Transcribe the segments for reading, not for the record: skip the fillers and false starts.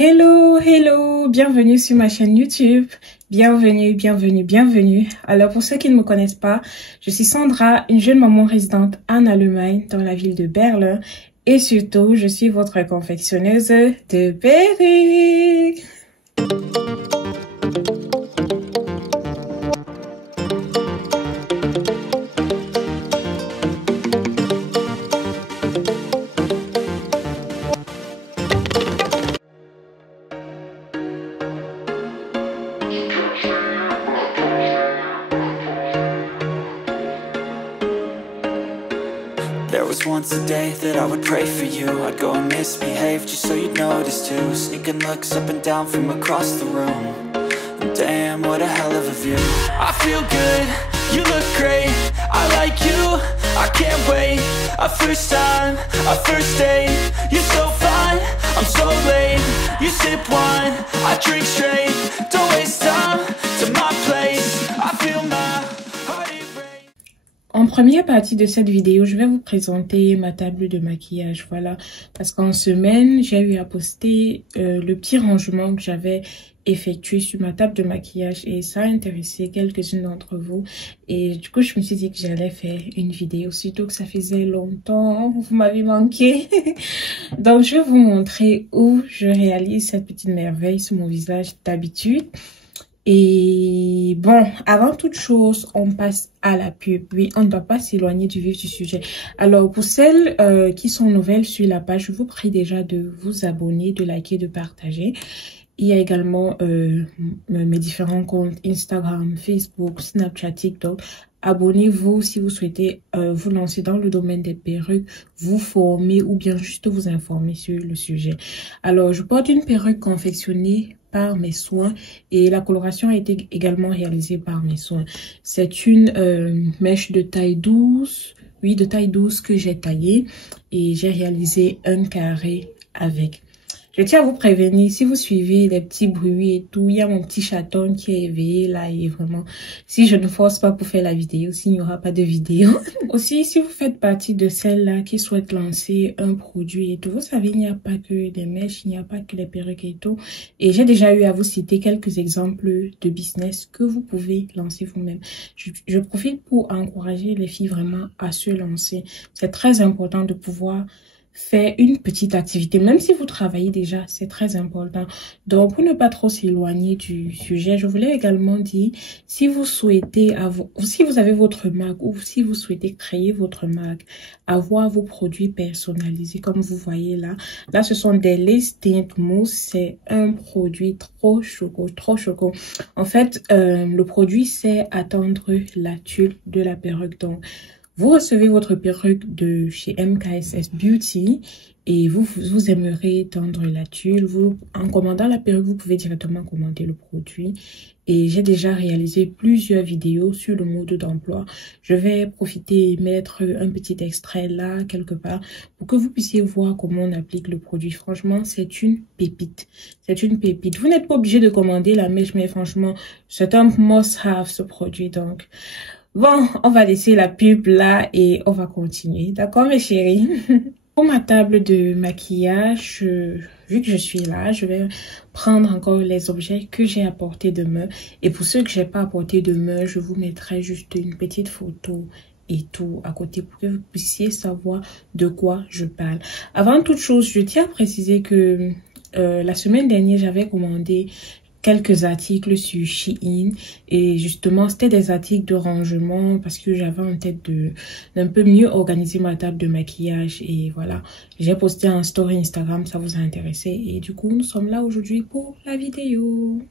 Hello, hello, bienvenue sur ma chaîne YouTube. Bienvenue, bienvenue, bienvenue. Alors pour ceux qui ne me connaissent pas, je suis Sandra, une jeune maman résidente en Allemagne dans la ville de Berlin. Et surtout, je suis votre confectionneuse de perruques. There was once a day that I would pray for you. I'd go and misbehave just so you'd notice too. Sneaking looks up and down from across the room. And damn, what a hell of a view. I feel good, you look great, I like you, I can't wait. A first time, a first date, you're so fine, I'm so late. You sip wine, I drink straight. Don't waste time to my place. I feel my heart erase. En première partie de cette vidéo, je vais vous présenter ma table de maquillage, voilà. Parce qu'en semaine, j'ai eu à poster le petit rangement que j'avais effectué sur ma table de maquillage et ça a intéressé quelques-unes d'entre vous. Et du coup, je me suis dit que j'allais faire une vidéo, surtout que ça faisait longtemps, vous m'avez manqué. Donc, je vais vous montrer où je réalise cette petite merveille sur mon visage d'habitude. Et bon, avant toute chose, on passe à la pub. Oui, on ne doit pas s'éloigner du vif du sujet. Alors, pour celles qui sont nouvelles sur la page, je vous prie déjà de vous abonner, de liker, de partager. Il y a également mes différents comptes Instagram, Facebook, Snapchat, TikTok. Abonnez-vous si vous souhaitez vous lancer dans le domaine des perruques, vous former ou bien juste vous informer sur le sujet. Alors, je porte une perruque confectionnée par mes soins et la coloration a été également réalisée par mes soins. C'est une mèche de taille 12, oui, de taille 12 que j'ai taillée et j'ai réalisé un carré avec. Je tiens à vous prévenir, si vous suivez les petits bruits et tout, il y a mon petit chaton qui est éveillé là et vraiment, si je ne force pas pour faire la vidéo, s'il n'y aura pas de vidéo. Aussi, si vous faites partie de celles-là qui souhaitent lancer un produit et tout, vous savez, il n'y a pas que des mèches, il n'y a pas que les perruques et tout. Et j'ai déjà eu à vous citer quelques exemples de business que vous pouvez lancer vous-même. Je profite pour encourager les filles vraiment à se lancer. C'est très important de pouvoir faire une petite activité, même si vous travaillez déjà, c'est très important. Donc, pour ne pas trop s'éloigner du sujet, je voulais également dire, si vous souhaitez si vous avez votre marque ou si vous souhaitez créer votre marque, avoir vos produits personnalisés, comme vous voyez là. Là, ce sont des lace tint mousse. C'est un produit trop choco, trop choco. En fait, le produit, c'est attendre la tuile de la perruque. Donc, vous recevez votre perruque de chez MKSS Beauty et vous aimerez tendre la tuile. En commandant la perruque, vous pouvez directement commander le produit. Et j'ai déjà réalisé plusieurs vidéos sur le mode d'emploi. Je vais profiter et mettre un petit extrait là, quelque part, pour que vous puissiez voir comment on applique le produit. Franchement, c'est une pépite. C'est une pépite. Vous n'êtes pas obligé de commander la mèche, mais franchement, c'est un must-have ce produit. Donc, bon, on va laisser la pub là et on va continuer. D'accord, mes chéris? Pour ma table de maquillage, vu que je suis là, je vais prendre encore les objets que j'ai apportés de main. Et pour ceux que j'ai pas apportés de main, je vous mettrai juste une petite photo et tout à côté pour que vous puissiez savoir de quoi je parle. Avant toute chose, je tiens à préciser que la semaine dernière, j'avais commandé quelques articles sur Shein et justement c'était des articles de rangement parce que j'avais en tête d'un peu mieux organiser ma table de maquillage et voilà, j'ai posté un story Instagram, ça vous a intéressé et du coup nous sommes là aujourd'hui pour la vidéo.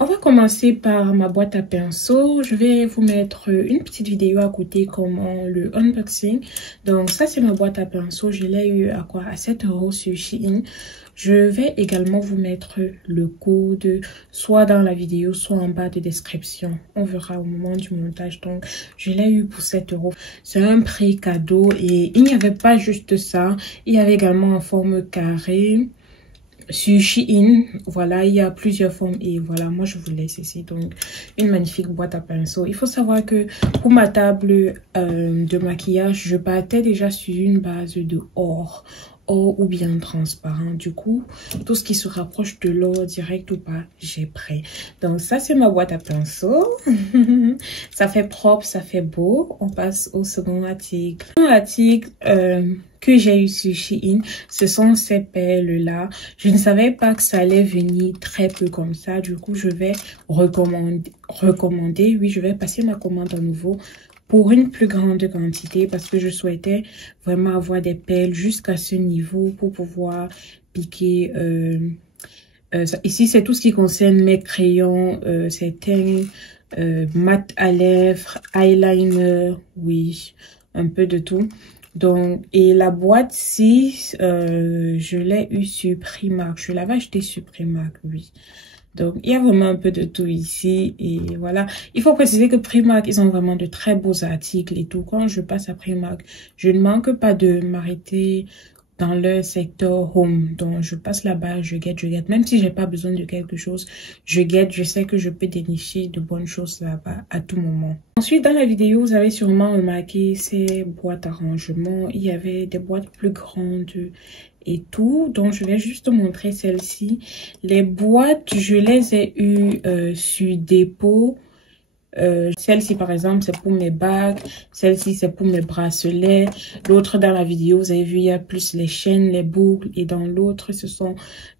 On va commencer par ma boîte à pinceaux. Je vais vous mettre une petite vidéo à côté comment le unboxing. Donc ça c'est ma boîte à pinceaux, je l'ai eu à quoi, à 7 € sur Shein. Je vais également vous mettre le code soit dans la vidéo, soit en bas de description. On verra au moment du montage. Donc, je l'ai eu pour 7 €. C'est un prix cadeau et il n'y avait pas juste ça. Il y avait également en forme carrée. Sur Shein, voilà, il y a plusieurs formes et voilà, moi je vous laisse ici. Donc, une magnifique boîte à pinceaux. Il faut savoir que pour ma table de maquillage, je partais déjà sur une base de or. or ou bien transparent. Du coup, tout ce qui se rapproche de l'or direct ou pas, j'ai pris. Donc ça, c'est ma boîte à pinceaux. Ça fait propre, ça fait beau. On passe au second article. Le second article que j'ai eu sur Shein, ce sont ces perles-là. Je ne savais pas que ça allait venir très peu comme ça. Du coup, je vais recommander. Oui, je vais passer ma commande à nouveau pour une plus grande quantité parce que je souhaitais vraiment avoir des perles jusqu'à ce niveau pour pouvoir piquer. Ici, c'est tout ce qui concerne mes crayons, certains mat à lèvres, eyeliner, oui, un peu de tout. Donc, et la boîte-ci, je l'ai eu sur Primark. Je l'avais acheté sur Primark, oui. Donc, il y a vraiment un peu de tout ici. Et voilà. Il faut préciser que Primark, ils ont vraiment de très beaux articles et tout. Quand je passe à Primark, je ne manque pas de m'arrêter dans le secteur home. Donc, je passe là-bas, je guette. Même si j'ai pas besoin de quelque chose, je guette. Je sais que je peux dénicher de bonnes choses là-bas à tout moment. Ensuite, dans la vidéo, vous avez sûrement remarqué ces boîtes à rangement. Il y avait des boîtes plus grandes et tout. Donc, je vais juste montrer celle-ci. Les boîtes, je les ai eues sur dépôt. Celle-ci, par exemple, c'est pour mes bagues. Celle-ci, c'est pour mes bracelets. L'autre, dans la vidéo, vous avez vu, il y a plus les chaînes, les boucles. Et dans l'autre, ce sont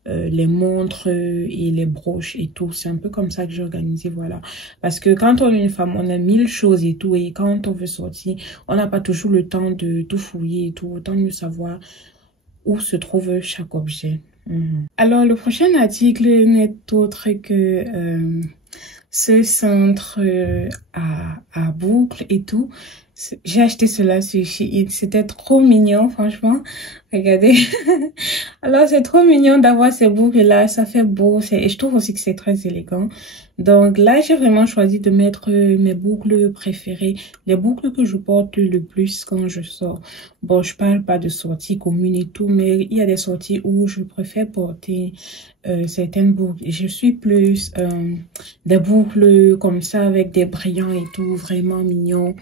les montres et les broches et tout. C'est un peu comme ça que j'ai organisé, voilà. Parce que quand on est une femme, on a 1000 choses et tout. Et quand on veut sortir, on n'a pas toujours le temps de tout fouiller et tout. Autant mieux savoir où se trouve chaque objet. Alors, le prochain article n'est autre que ce cintre à boucles et tout. J'ai acheté cela sur Shein. C'était trop mignon, franchement. Regardez. Alors, c'est trop mignon d'avoir ces boucles-là. Ça fait beau. Et je trouve aussi que c'est très élégant. Donc là, j'ai vraiment choisi de mettre mes boucles préférées. Les boucles que je porte le plus quand je sors. Bon, je parle pas de sorties communes et tout, mais il y a des sorties où je préfère porter certaines boucles. Je suis plus des boucles comme ça avec des brillants et tout, vraiment mignon.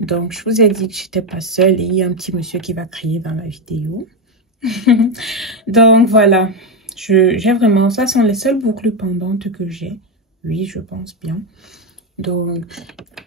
Donc, je vous ai dit que j'étais pas seule et il y a un petit monsieur qui va crier dans la vidéo. Donc, voilà. J'ai vraiment... Ça sont les seules boucles pendantes que j'ai. Oui, je pense bien. Donc,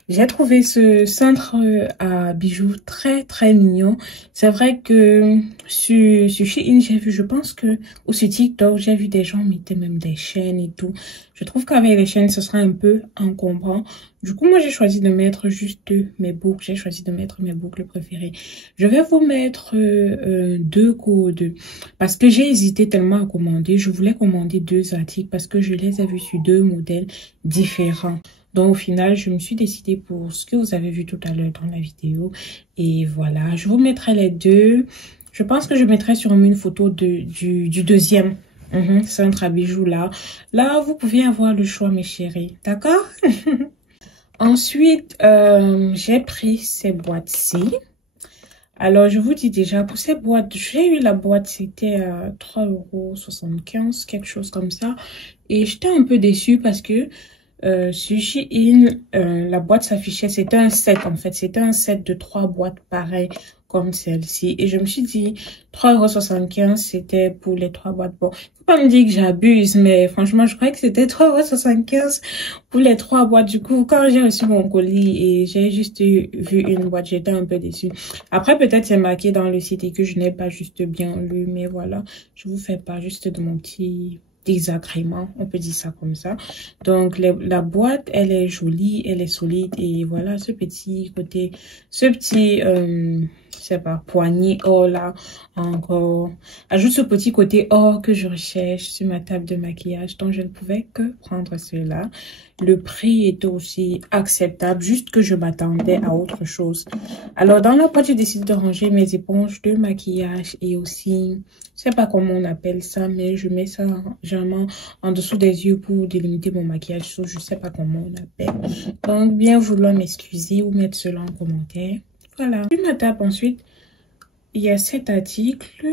j'ai trouvé ce cintre à bijoux très, très mignon. C'est vrai que sur Shein, j'ai vu, je pense que, ou sur TikTok, j'ai vu des gens mettre même des chaînes et tout. Je trouve qu'avec les chaînes, ce sera un peu encombrant. Du coup, moi, j'ai choisi de mettre juste mes boucles. J'ai choisi de mettre mes boucles préférées. Je vais vous mettre 2 codes parce que j'ai hésité tellement à commander. Je voulais commander 2 articles parce que je les ai vus sur 2 modèles différents. Donc, au final, je me suis décidée pour ce que vous avez vu tout à l'heure dans la vidéo. Et voilà, je vous mettrai les 2. Je pense que je mettrai sur une photo du deuxième cintre à bijoux là. Là, vous pouvez avoir le choix, mes chéris. D'accord? Ensuite, j'ai pris ces boîtes-ci. Alors, je vous dis déjà, pour ces boîtes, j'ai eu la boîte, c'était à 3,75 €, quelque chose comme ça. Et j'étais un peu déçue parce que sur Shein, la boîte s'affichait, c'était un set en fait, c'était un set de 3 boîtes pareilles comme celle-ci. Et je me suis dit, 3,75 €, c'était pour les 3 boîtes. Bon, faut pas me dire que j'abuse, mais franchement, je croyais que c'était 3,75 € pour les 3 boîtes. Du coup, quand j'ai reçu mon colis et j'ai juste vu une boîte, j'étais un peu déçue. Après, peut-être c'est marqué dans le site et que je n'ai pas juste bien lu, mais voilà, je vous fais pas juste de mon petit désagrément, on peut dire ça comme ça. Donc la boîte, elle est jolie, elle est solide et voilà ce petit côté, ce petit je sais pas, poignée or là encore ajoute ce petit côté or que je recherche sur ma table de maquillage. Donc je ne pouvais que prendre cela. Le prix était aussi acceptable, juste que je m'attendais à autre chose. Alors dans la boîte, j'ai décidé de ranger mes éponges de maquillage et aussi, je sais pas comment on appelle ça, mais je mets ça généralement en dessous des yeux pour délimiter mon maquillage. Je sais pas comment on appelle. Donc bien vouloir m'excuser ou mettre cela en commentaire. Voilà. Sur ma table ensuite, il y a cet article,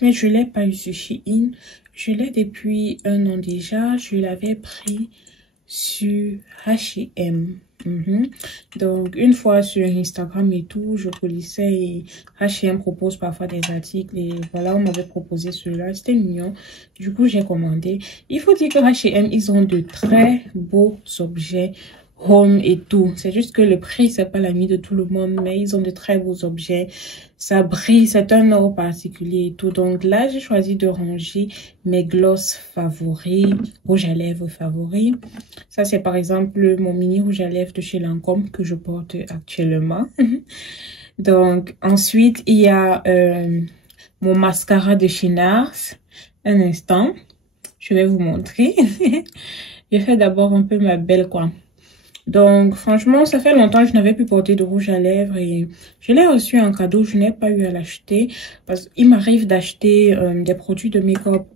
mais je l'ai pas eu sur Shein. Je l'ai depuis un an déjà. Je l'avais pris sur H&M. Donc, une fois sur Instagram et tout, je polissais et H&M propose parfois des articles. Et voilà, on m'avait proposé cela. C'était mignon. Du coup, j'ai commandé. Il faut dire que H&M, ils ont de très beaux objets. Home et tout. C'est juste que le prix, c'est pas l'ami de tout le monde, mais ils ont de très beaux objets. Ça brille, c'est un or particulier et tout. Donc là, j'ai choisi de ranger mes glosses favoris, rouge à lèvres favoris. Ça, c'est par exemple mon mini rouge à lèvres de chez Lancôme que je porte actuellement. Donc ensuite, il y a mon mascara de chez NARS. Un instant, je vais vous montrer. J'ai fait d'abord un peu ma belle, quoi. Donc, franchement, ça fait longtemps que je n'avais plus porté de rouge à lèvres et je l'ai reçu en cadeau. Je n'ai pas eu à l'acheter parce qu'il m'arrive d'acheter des produits de make-up,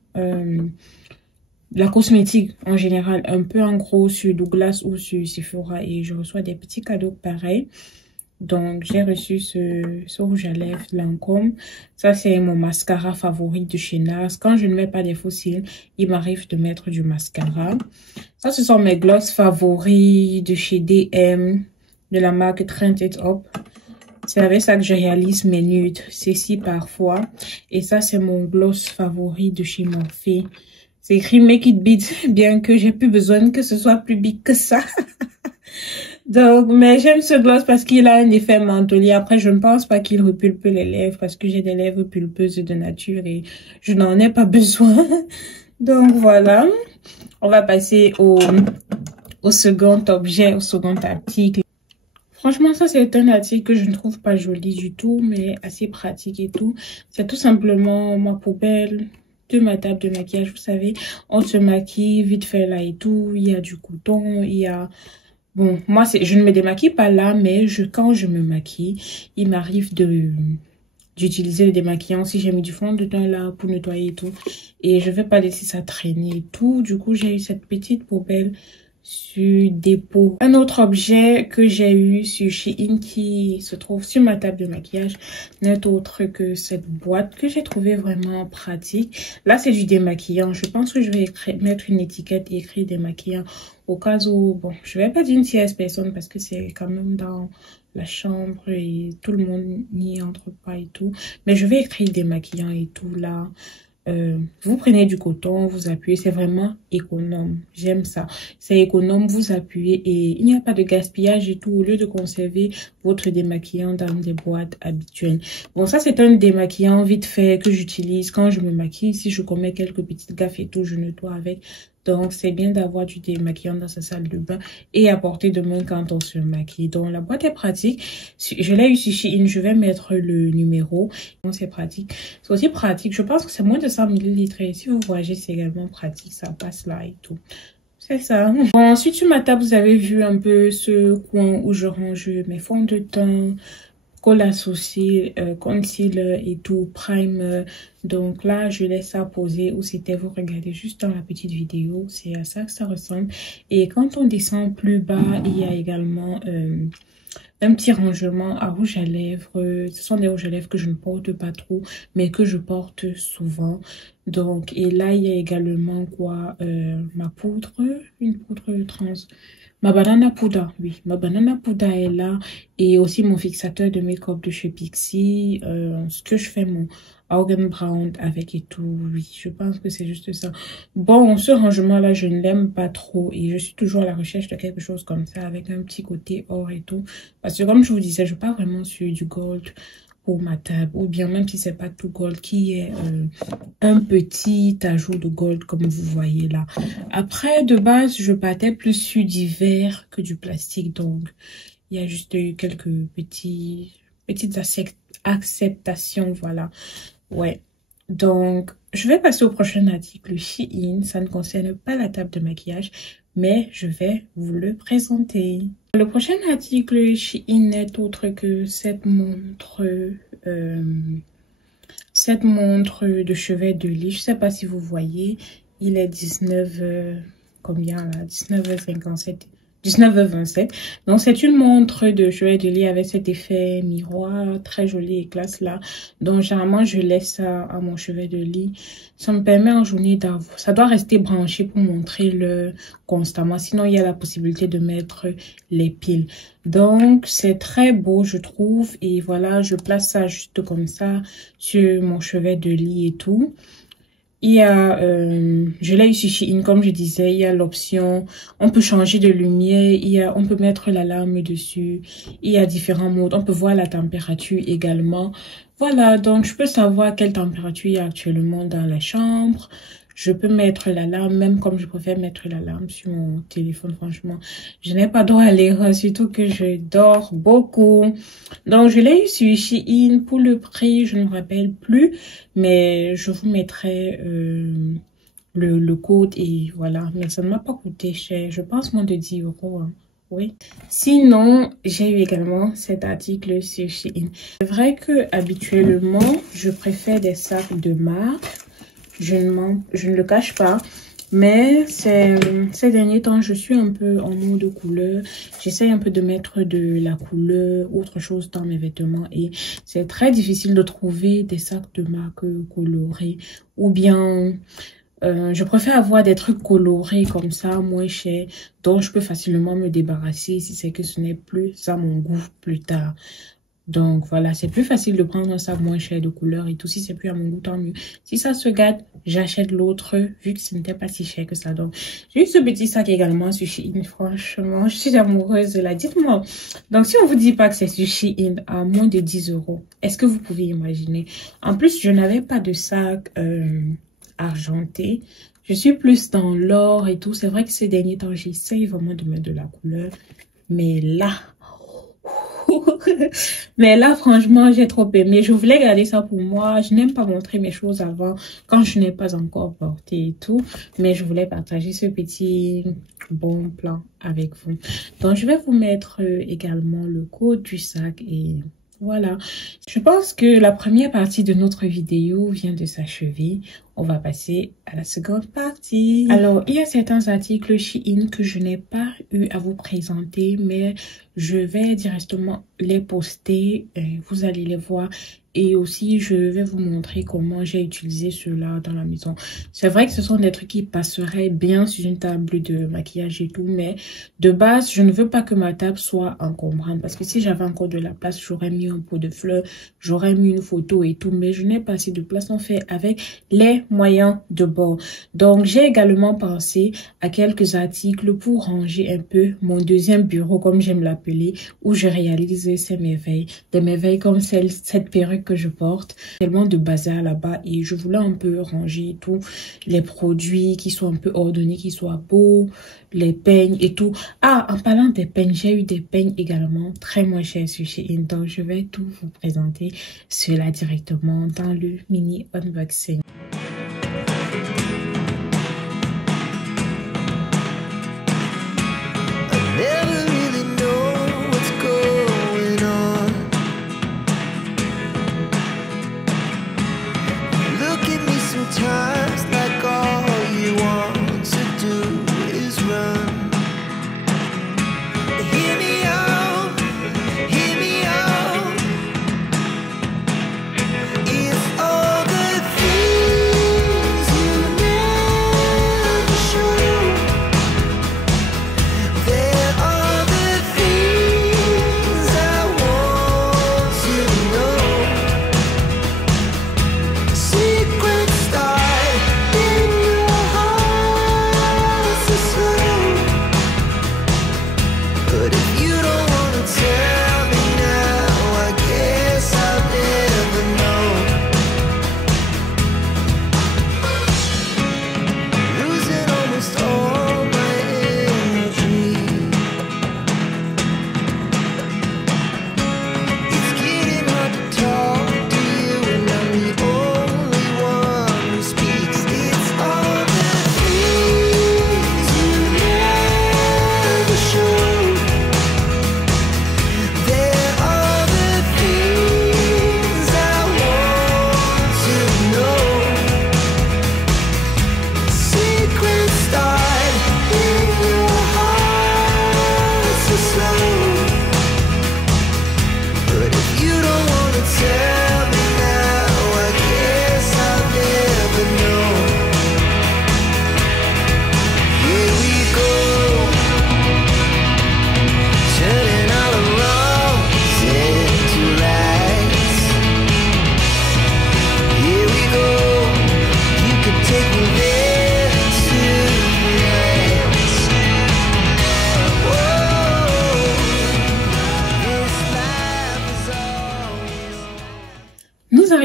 la cosmétique en général, un peu en gros sur Douglas ou sur Sephora et je reçois des petits cadeaux pareils. Donc, j'ai reçu ce rouge à lèvres Lancôme. Ça, c'est mon mascara favori de chez NARS. Quand je ne mets pas des faux cils, il m'arrive de mettre du mascara. Ça, ce sont mes gloss favoris de chez DM, de la marque Trend It Up. C'est avec ça que je réalise mes nudes, ceci parfois. Et ça, c'est mon gloss favori de chez Morphe. C'est écrit Make It Big, bien que j'ai plus besoin que ce soit plus big que ça. Donc, mais j'aime ce gloss parce qu'il a un effet mentholé. Après, je ne pense pas qu'il repulpe les lèvres parce que j'ai des lèvres pulpeuses de nature et je n'en ai pas besoin. Donc, voilà. On va passer au second objet, au second article. Franchement, ça, c'est un article que je ne trouve pas joli du tout, mais assez pratique et tout. C'est tout simplement ma poubelle de ma table de maquillage. Vous savez, on se maquille vite fait là et tout. Il y a du coton, il y a... Bon, moi, je ne me démaquille pas là, mais quand je me maquille, il m'arrive d'utiliser le démaquillant si j'ai mis du fond de teint là pour nettoyer et tout. Et je vais pas laisser ça traîner et tout. Du coup, j'ai eu cette petite poubelle sur dépôt. Un autre objet que j'ai eu sur Shein qui se trouve sur ma table de maquillage n'est autre que cette boîte que j'ai trouvé vraiment pratique. Là, c'est du démaquillant. Je pense que je vais mettre une étiquette et écrire démaquillant au cas où, bon, je vais pas dire une tierce personne parce que c'est quand même dans la chambre et tout le monde n'y entre pas et tout. Mais je vais écrire démaquillant et tout là. Vous prenez du coton, vous appuyez, c'est vraiment économe. J'aime ça. C'est économe, vous appuyez et il n'y a pas de gaspillage et tout au lieu de conserver votre démaquillant dans des boîtes habituelles. Bon, ça c'est un démaquillant vite fait que j'utilise quand je me maquille. Si je commets quelques petites gaffes et tout, je nettoie avec. Donc, c'est bien d'avoir du démaquillant dans sa salle de bain et à portée de main quand on se maquille. Donc, la boîte est pratique. Je l'ai eu sur Shein. Je vais mettre le numéro. Donc, c'est pratique. C'est aussi pratique. Je pense que c'est moins de 100 ml. Et si vous voyagez, c'est également pratique. Ça passe là et tout. C'est ça. Bon, ensuite, sur ma table, vous avez vu un peu ce coin où je range mes fonds de teint, colle à sourcils, concealer et tout, primer. Donc là, je laisse ça poser où c'était. Vous regardez juste dans la petite vidéo. C'est à ça que ça ressemble. Et quand on descend plus bas, il y a également un petit rangement à rouge à lèvres. Ce sont des rouges à lèvres que je ne porte pas trop, mais que je porte souvent. Donc, et là, il y a également quoi, ma poudre, une poudre trans. Ma banana powder, oui, ma banana powder est là. Et aussi mon fixateur de make-up de chez Pixi. Ce que je fais, mon Organ Brown avec et tout. Oui, je pense que c'est juste ça. Bon, ce rangement-là, je ne l'aime pas trop. Et je suis toujours à la recherche de quelque chose comme ça avec un petit côté or et tout. Parce que comme je vous disais, je pars vraiment sur du gold pour ma table. Ou bien même si c'est pas tout gold, qui est un petit ajout de gold comme vous voyez là. Après, de base, je partais plus sur du verre que du plastique. Donc, il y a juste eu quelques petites acceptations, voilà. Ouais. Donc, je vais passer au prochain article Shein. Ça ne concerne pas la table de maquillage, mais je vais vous le présenter. Le prochain article Shein n'est autre que cette montre de chevet de lit. Je ne sais pas si vous voyez, il est 19 combien là, 19h57, 19,27 €. Donc, c'est une montre de chevet de lit avec cet effet miroir très joli et classe là. Donc, généralement, je laisse ça à mon chevet de lit. Ça me permet en journée d'avoir... Ça doit rester branché pour montrer le constamment. Sinon, il y a la possibilité de mettre les piles. Donc, c'est très beau, je trouve. Et voilà, je place ça juste comme ça sur mon chevet de lit et tout. Il y a, je l'ai eu sur Shein, comme je disais, il y a l'option, on peut changer de lumière, on peut mettre l'alarme dessus, il y a différents modes, on peut voir la température également. Voilà, donc je peux savoir quelle température il y a actuellement dans la chambre. Je peux mettre l'alarme, même comme je préfère mettre l'alarme sur mon téléphone, franchement. Je n'ai pas droit à l'erreur, surtout que je dors beaucoup. Donc, je l'ai eu sur Shein pour le prix, je ne me rappelle plus. Mais je vous mettrai le code et voilà. Mais ça ne m'a pas coûté cher, je pense moins de 10 €. Hein. Oui. Sinon, j'ai eu également cet article sur Shein. C'est vrai que habituellement, je préfère des sacs de marque. Je ne le cache pas. Mais ces derniers temps, je suis un peu en mode couleur. J'essaye un peu de mettre de la couleur, autre chose dans mes vêtements. Et c'est très difficile de trouver des sacs de marque colorés. Ou bien, je préfère avoir des trucs colorés comme ça, moins chers, dont je peux facilement me débarrasser si c'est que ce n'est plus à mon goût plus tard. Donc voilà, c'est plus facile de prendre un sac moins cher de couleur et tout. Si c'est plus à mon goût, tant mieux. Si ça se gâte, j'achète l'autre vu que ce n'était pas si cher que ça. Donc j'ai eu ce petit sac également sur Shein. Franchement, je suis amoureuse de la. Dites-moi. Donc si on vous dit pas que c'est sur Shein à moins de 10 €, est-ce que vous pouvez imaginer? En plus, je n'avais pas de sac argenté. Je suis plus dans l'or et tout. C'est vrai que ces derniers temps, j'essaye vraiment de mettre de la couleur. Mais là, franchement, j'ai trop aimé. Je voulais garder ça pour moi. Je n'aime pas montrer mes choses avant quand je n'ai pas encore porté et tout. Mais je voulais partager ce petit bon plan avec vous. Donc, je vais vous mettre également le code du sac et voilà. Je pense que la première partie de notre vidéo vient de s'achever. On va passer à la seconde partie. Alors, il y a certains articles Shein que je n'ai pas eu à vous présenter, mais je vais directement les poster. Vous allez les voir. Et aussi, je vais vous montrer comment j'ai utilisé cela dans la maison. C'est vrai que ce sont des trucs qui passeraient bien sur une table de maquillage et tout. Mais de base, je ne veux pas que ma table soit encombrante. Parce que si j'avais encore de la place, j'aurais mis un pot de fleurs. J'aurais mis une photo et tout. Mais je n'ai pas assez de place en fait avec les moyens de bord. Donc, j'ai également pensé à quelques articles pour ranger un peu mon deuxième bureau, comme j'aime l'appeler, où je réalise ces merveilles. Des merveilles comme cette perruque que je porte, tellement de bazar là-bas et je voulais un peu ranger tous les produits qui soient un peu ordonnés, qui soient beaux, les peignes et tout. Ah, en parlant des peignes, j'ai eu des peignes également très moins chers sur Shein, donc je vais tout vous présenter cela directement dans le mini unboxing.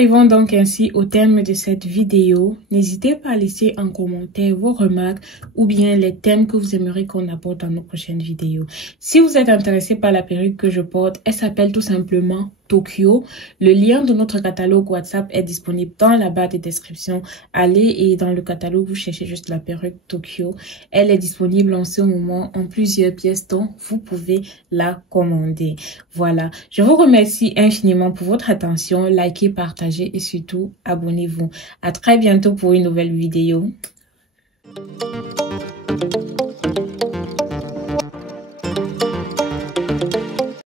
arrivons donc ainsi au terme de cette vidéo. N'hésitez pas à laisser en commentaire vos remarques ou bien les thèmes que vous aimeriez qu'on aborde dans nos prochaines vidéos. Si vous êtes intéressé par la perruque que je porte, elle s'appelle tout simplement Tokyo. Le lien de notre catalogue WhatsApp est disponible dans la barre de description. Allez et dans le catalogue, vous cherchez juste la perruque Tokyo. Elle est disponible en ce moment en plusieurs pièces, donc vous pouvez la commander. Voilà, je vous remercie infiniment pour votre attention. Likez, partagez et surtout abonnez-vous. À très bientôt pour une nouvelle vidéo.